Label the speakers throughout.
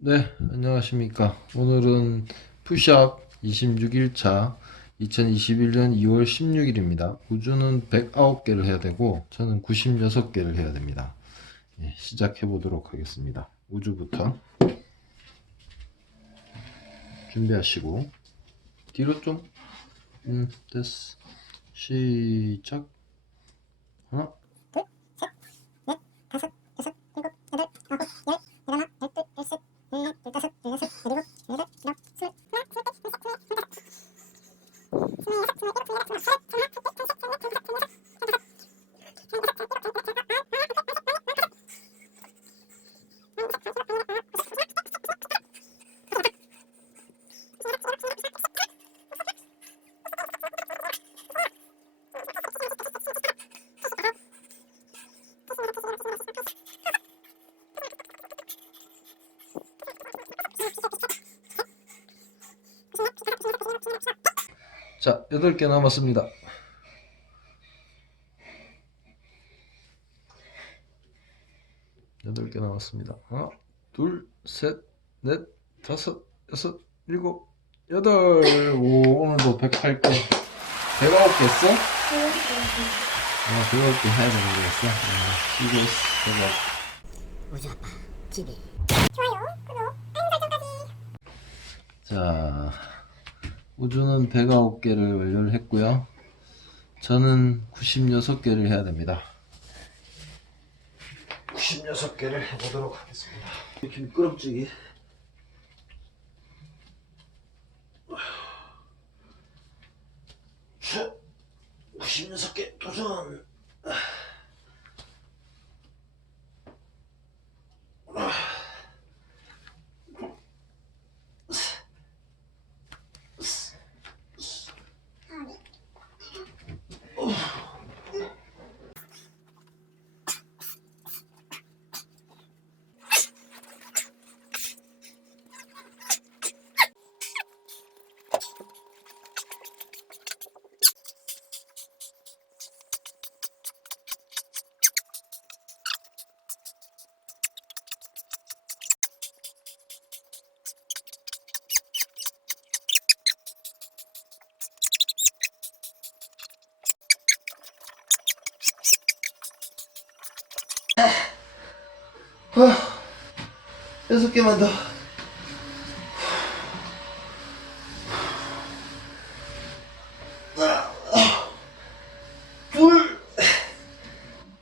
Speaker 1: 네, 안녕하십니까. 오늘은 푸샵 26일차 2021년 2월 16일입니다. 우주는 109개를 해야 되고 저는 96개를 해야 됩니다. 예, 시작해 보도록 하겠습니다. 우주부터 준비하시고 뒤로 좀 음, 됐어. 시작. 하나, 자, 8개 남았습니다. 여덟 개 남았습니다. 하나, 둘, 셋, 넷, 다섯, 여섯, 일곱, 여덟. 오, 오늘도 108개. 109개 했어? 아, 109개 해야 되는 거겠어? 아, 수고했어. 대박.
Speaker 2: 우주 아빠 집에
Speaker 1: 자, 우주는 109개를 완료를 했고요. 저는 96개를 해야 됩니다. 96개를 해보도록 하겠습니다. 이렇게 미끄럽지기. 자, 96개 도전! 여섯 개만 더. 둘,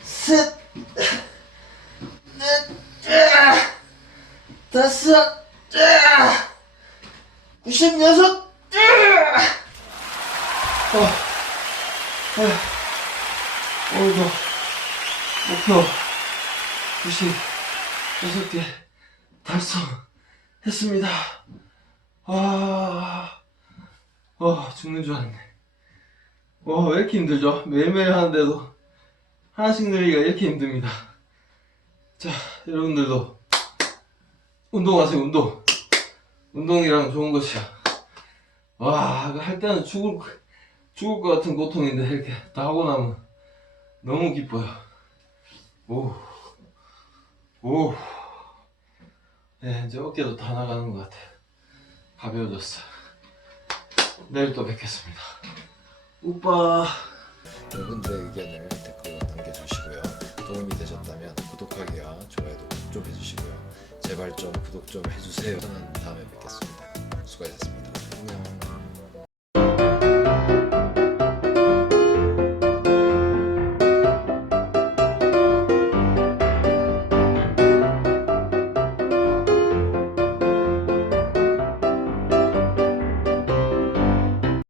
Speaker 1: 셋, 넷, 아, 다섯, 아, 구십여섯. 아. 어, 어, 오늘도 목표 구십 여섯 개 달성했습니다. 아, 어, 죽는 줄 알았네. 와, 왜 이렇게 힘들죠? 매일매일 하는데도 하나씩 늘리기가 이렇게 힘듭니다. 자, 여러분들도 운동하세요, 운동. 운동이랑 좋은 것이야. 와, 할 때는 죽을, 죽을 것 같은 고통인데 이렇게 다 하고 나면 너무 기뻐요. 오, 오. 네, 이제 어깨도 다 나가는 것 같아요. 가벼워졌어. 내일 또 뵙겠습니다. 오빠.
Speaker 3: 여러분들의 의견을 댓글로 남겨주시고요. 도움이 되셨다면 구독하기와 좋아요도 꼭좀 해주시고요. 제발 좀 구독 좀 해주세요. 저는 다음에 뵙겠습니다. 수고하셨습니다. 안녕.